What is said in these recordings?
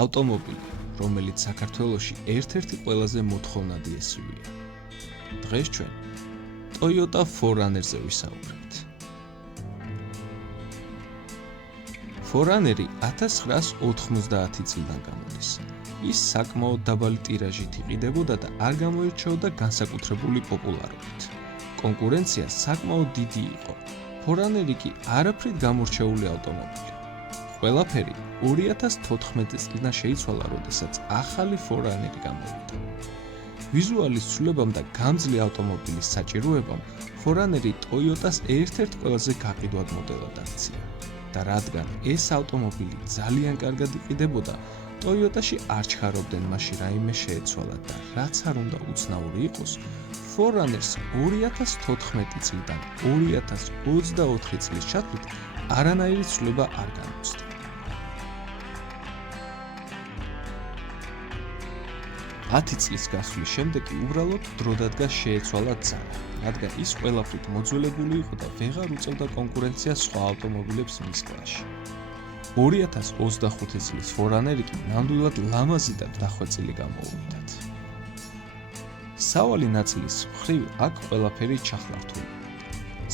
ავტომობილი, რომელიც საქართველოში ერთ-ერთი ყველაზე მოთხოვნადი SUV-ია. დღეს ჩვენ Toyota 4Runner-ზე ვისაუბრებთ. 4Runner-ი 1990 წლიდან გამოდის. ის საკმაოდ დაბალი ტირაჟით იყიდებოდა და არ გამოირჩეოდა განსაკუთრებული პოპულარობით. კონკურენცია საკმაოდ დიდი იყო. 4Runner-ი კი არაფრით გამორჩეული ავტომობილი. ყველაფერი 2014 წლიდან შეიცვალა, როდესაც ახალი 4Runner-ი გამოვიდა. ვიზუალის ცვლილებამ და გამძლე ავტომობილის საჭიროებამ 4Runner-ი Toyota-ს ერთ-ერთ ყველაზე გაყიდვად მოდელად აქცია. და რადგან ეს ავტომობილი ძალიან კარგად იყიდებოდა, Toyota-ში არ ჩქარობდნენ მაშინ რაიმე შეეცვალათ და რაც არ უნდა უცნაური იყოს, 4Runner-ს 2014 წლიდან 2024 წლის ჩათვლით არანაირი ცვლილება არ გამოჩნდა. ათი წლის გასვლის შემდეგ კი უბრალოდ დროდადგა შეეცვალა ძალა, რადგან ის ყველაფრით მოძველებული იყო და ვეღარ უწევდა კონკურენციას სხვა ავტომობილებს მის კლასში. 2025 წლის 4Runner-ი კი ნამდვილად ლამაზი და დახვეწილი გამოუვიდათ. სავალი ნაწილის მხრივ აქ ყველაფერი ჩახლართული.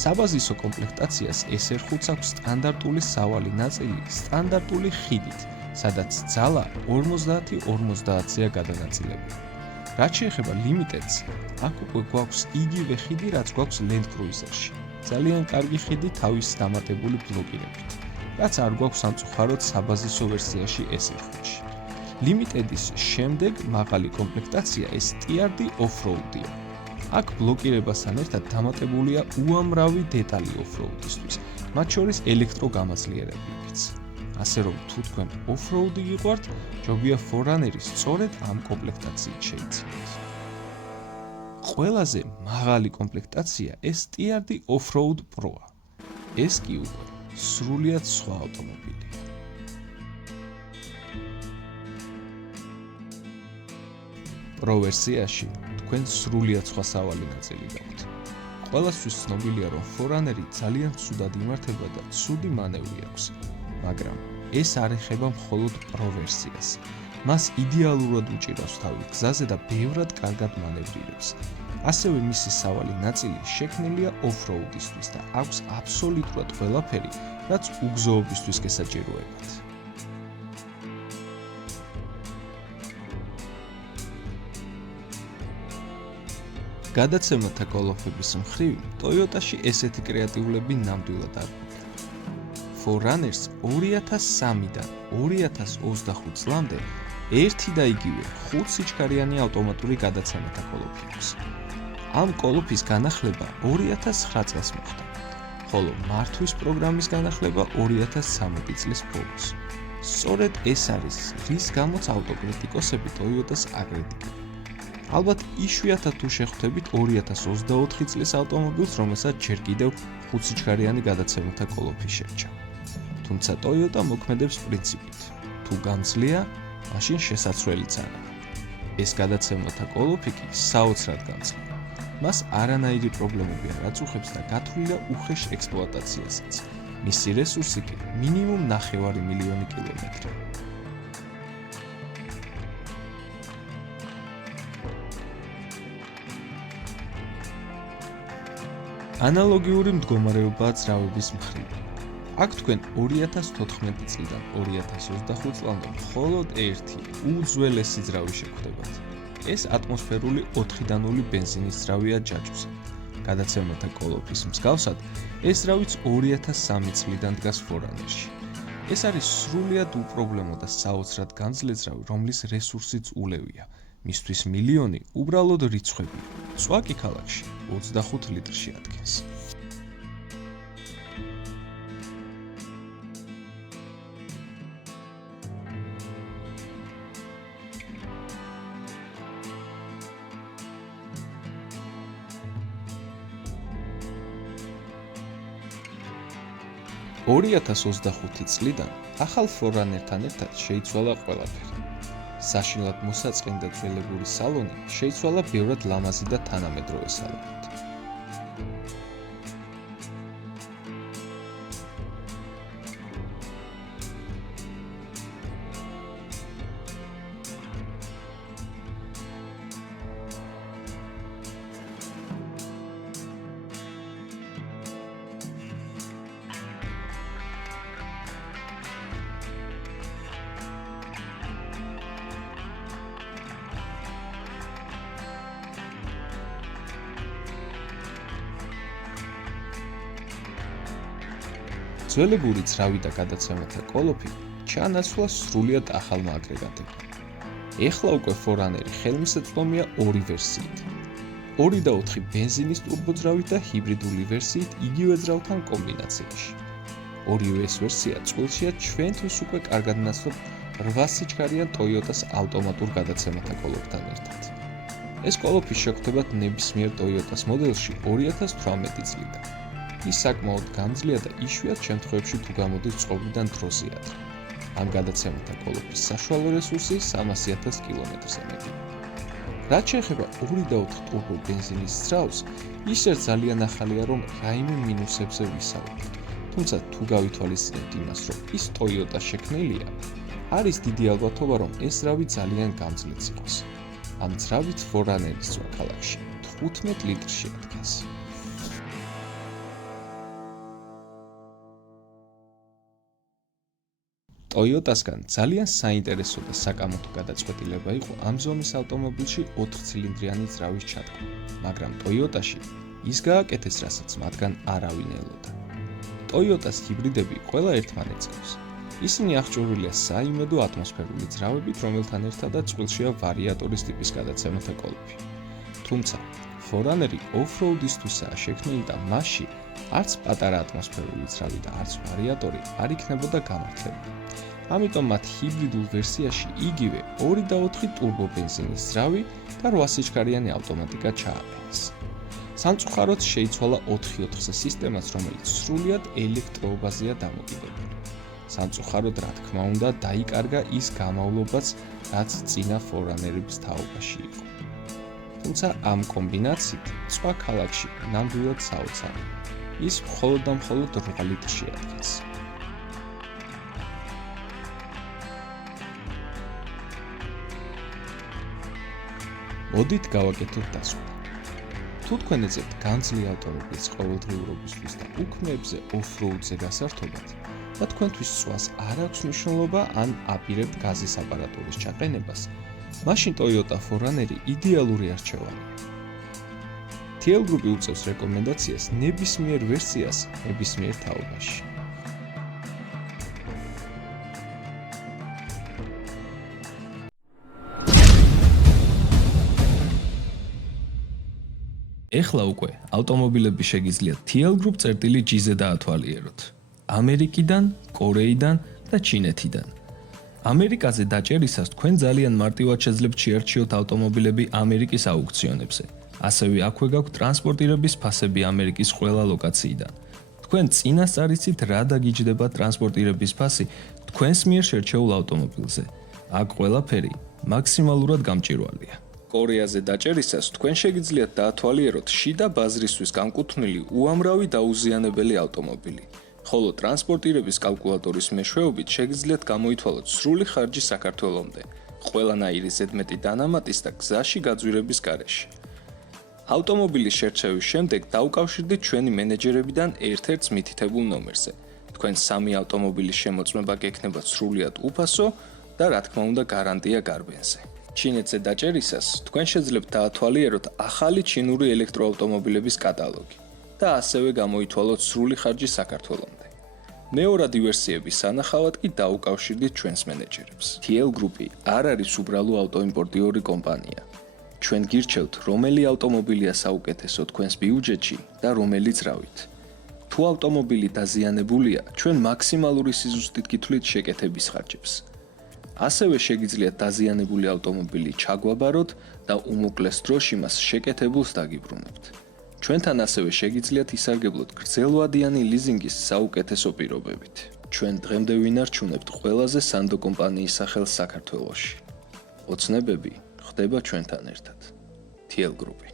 საბაზისო კომპლექტაციას SR5-ს აქვს სტანდარტული სავალი ნაწილი სტანდარტული ხიდით, სადაც ძალა 50-50-ზეა გადანაწილებული. რაც შეეხება ლიმიტედს, აქ უკვე გვაქვს იგივე ხიდი, რაც გვაქვს Land Cruiser-ში. ძალიან კარგი ხიდი თავის დამატებული ბლოკირებით, რაც არ გვაქვს სამწუხაროდ საბაზისო ვერსიაში SR5-ში. ლიმიტედის შემდეგ მაღალი კომპლექტაცია ეს TRD Off-Road-ია. აქ ბლოკირებასთან ერთად დამატებულია უამრავი დეტალი off-road-ისთვის, მათ შორის ელექტროგამაძლიერებლებიც. ასე რომ თუ თქვენ off-road-ი გიყვართ, ჯობია 4Runner-ი სწორედ ამ კომპლექტაციით შეიცვალოთ. ყველაზე მაღალი კომპლექტაცია ეს TRD Off-Road Pro-ა. ეს კი უკვე სრულიად სხვა ავტომობილია. Pro ვერსიაში თქვენ სრულიად სხვა სავალი ნაწილი გაქვთ. ყველასთვის ცნობილია, რომ 4Runner-ი ძალიან ცუდად იმართება და ცუდი მანევრი აქვს, მაგრამ ეს არ ეხება მხოლოდ Pro ვერსიას. მას idеალურად უჭირავს თავი გზაზე და ბევრად კარგად მანევრირებს. ასევე მისი სავალი ნაწილი შექმნილია off-road-ისთვის და აქვს აბსოლუტურად ყველაფერი, რაც უგზოობისთვის გესაჭიროებათ. გადაცემათა კოლოფების მხრივ, Toyota-ში ესეთი კრეატიულები ნამდვილად არ გვქონდა. 4Runner-ს 2003-დან 2025 წლამდე ერთი და იგივე 5 სიჩქარიანი ავტომატური გადაცემათა კოლოფი აქვს. ამ კოლოფის განახლება 2009 წელს მოხდა, ხოლო მართვის პროგრამის განახლება 2013 წლის ბოლოს. სწორედ ეს არის, რის გამოც ავტოკრიტიკოსები Toyota-ს აკრიტიკებენ. ალბათ იშვიათად თუ შეხვდებით 2024 წლის ავტომობილს, რომელსაც ჯერ კიდევ 5 სიჩქარიანი გადაცემათა კოლოფი შერჩა. თუმცა Toyota მოქმედებს პრინციპით: თუ გამძლეა, მაშინ შესაძლებელიც არა. ეს გადაცემათა კოლოფი კი საოცრად გამძლეა. მას არანაირი პრობლემები არ აწუხებს და გათვლილია უხეშ ექსპლუატაციასაც. მისი რესურსი კი მინიმუმ 9 მილიონი კილომეტრი. ანალოგიური მდგომარეობაა ძრავების მხრივ. აქ თქვენ 2014 წლიდან 2025 წლამდე მხოლოდ ერთი უძველესი ძრავი შეხვდებათ. ეს ატმოსფერული 4-დანული ბენზინის ძრავია ჯაჭვზე. გადაცემათა კოლოფის მსგავსად, ეს ძრავიც 2003 წლიდან დგას 4Runner-ში. ეს არის სრულიად უპრობლემო და საოცრად გამძლე ძრავი, რომლის რესურსიც ულევია. მისთვის მილიონი უბრალოდ რიცხვებია. წვაკი ქალაქში 25 ლიტრში ადგენს. (2025 წლიდან ახალ 4Runner-თან ერთად შეიცვალა ყველაფერი. საშინლად მოსაწყენი და ძველებური სალონი შეიცვალა ბევრად ლამაზი და თანამედროვე სალონით. ძველებური ძრავი და გადაცემათა კოლოფი ჩაანაცვლა სრულიად ახალმა აგრეგატებმა. ეხლა უკვე Forerunner-ი ხელმისაწვდომია ორი ვერსიით. 2 და 4 ბენზინის ტურბოძრავით და ჰიბრიდული ვერსიით იგივე ძრავთან კომბინაციაში. ორივე ეს ვერსია წყვილშია ჩვენთვის უკვე კარგად ნაცნობ 8 სიჩქარიან Toyota-s ავტომატურ გადაცემათა კოლოფთან ერთად. ეს კოლოფი შეგვხვდება ნებისმიერ Toyota-s მოდელში 2018 წლიდან. ის საკმაოდ გამძლეა და იშვიათ შემთხვევებში თუ გამოდის წყობრიდან დროზე ადრე. ამ გადაცემათა კოლოფის საშუალო რესურსი 300,000 კილომეტრზე მეტია. რაც შეეხება 2 და 4 ტურბო ბენზინის ძრავს, ისე ძალიან ახალია, რომ რაიმე მინუსებზე ვისაუბროთ. თუმცა თუ გავითვალისწინებთ იმას, რომ ის Toyota შექმნილია, არის დიდი ალბათობა, რომ ეს ძრავი ძალიან გამძლეც იყოს. ამ ძრავით Forerunner-ის ძვა ქალაქში 15 ლიტრში ადგას. Toyota-სგან ძალიან საინტერესო და საკამათო გადაწყვეტილება იყო ამ ზომის ავტომობილში 4 ცილინდრიანი ძრავის ჩადგმა, მაგრამ Toyota-ში ის გააკეთეს, რასაც მათგან არავინ ელოდა. Toyota-s ჰიბრიდები ყველა ერთმანეთს გავს. ისინი აღჭურვილია საიმედო ატმოსფერული ძრავებით, რომელთან ერთადაც წყვილშია ვარიატორის ტიპის გადაცემათა კოლოფი. თუმცა Forerunner-ი off-road-ისთვისაა შექმნილი და მასში არც პატარა ატმოსფერული ძრავი და არც ვარიატორი არ იქნებოდა გამართლებული. ამიტომ მათ ჰიბრიდულ ვერსიაში იგივე 2 და 4 ტურბო ბენზინის ძრავი და 8 სიჩქარიანი ავტომატიკა ჩააყენეს. სამწუხაროდ შეიცვალა 4x4-ზე სისტემაც, რომელიც სრულიად ელექტროობაზეა დამოკიდებული. სამწუხაროდ, რა თქმა უნდა, დაიკარგა ის გამავლობაც, რაც წინა Forerunner-ების თაობაში იყო. თუმცა ამ კომბინაციით სხვა ქალაქში ნამდვილად საოცარი. ის მხოლოდ და მხოლოდ 8 ლიტრში ადგას. მოდით გავაკეთოთ დასკვნა. თუ თქვენ ეძებთ განძლე ავტომობილის ყოველდღიურობისთვის და უქმეებზე off-road-ზე გასართობად და თქვენთვის სწვას არ აქვს მნიშვნელობა ან აპირებთ გაზის აპარატურის ჩაყენებას, მაშინ Toyota Forerunner-ი იდეალური არჩევანია. TL Group უწევს რეკომენდაციას ნებისმიერ ვერსიას ნებისმიერ თაობაში. ეხლა უკვე ავტომობილები შეგიძლიათ TL Group წერტილი G-ზე დაათვალიეროთ. ამერიკიდან, კორეიდან და ჩინეთიდან. ამერიკაზე დაჭერისას თქვენ ძალიან მარტივად შეძლებთ შეარჩიოთ ავტომობილები ამერიკის აუქციონებზე. ასევე აქვე გაქვთ ტრანსპორტირების ფასები ამერიკის ყველა ლოკაციიდან. თქვენ წინასწარ იცით რა დაგიჯდება ტრანსპორტირების ფასი თქვენს მიერ შერჩეულ ავტომობილზე. აქ ყველაფერი მაქსიმალურად გამჭვირვალეა. კორეაზე დაჭერისას თქვენ შეგიძლიათ დაათვალიეროთ შიდა ბაზრისთვის განკუთვნილი უამრავი დაუზიანებელი ავტომობილი. ხოლო ტრანსპორტირების კალკულატორის მეშვეობით შეგიძლიათ გამოითვალოთ სრული ხარჯი საქართველომდე, ყველანაირი ზედმეტი დანამატის და გზაში გაძვირების გარეშე. ავტომობილის შერჩევის შემდეგ დაუკავშირდით ჩვენი მენეჯერებიდან ერთ-ერთს მითითებულ ნომერზე. თქვენ 3 ავტომობილის შემოწმება გექნებათ სრულიად უფასო და რა თქმა უნდა გარანტია გარბენზე. ჩინეთზე დაჭერისას თქვენ შეძლებთ დაათვალიეროთ ახალი ჩინური ელექტროავტომობილების კატალოგი და ასევე გამოითვალოთ სრული ხარჯი საქართველომდე. მეორადი ვერსიების სანახავად კი დაუკავშირდით ჩვენს მენეჯერებს. TL Group-ი არ არის უბრალო ავტოიმპორტიორი კომპანია. ჩვენ გირჩევთ, რომელი ავტომობილია საუკეთესო თქვენს ბიუჯეტში და რომელი ძრავით. თუ ავტომობილი დაზიანებულია, ჩვენ მაქსიმალური სიზუსტით გითვლით შეკეთების ხარჯებს. ასევე შეგიძლიათ დაზიანებული ავტომობილი ჩაგვაბაროთ და უმოკლეს დროში მას შეკეთებულს დაგიბრუნებთ. ჩვენთან ასევე შეგიძლიათ ისარგებლოთ გრძელვადიანი ლიზინგის საუკეთესო პირობებით. ჩვენ დღემდე ვინარჩუნებთ ყველაზე სანდო კომპანიის სახელს საქართველოში. ოცნებები ხდება ჩვენთან ერთად. TL Group-ი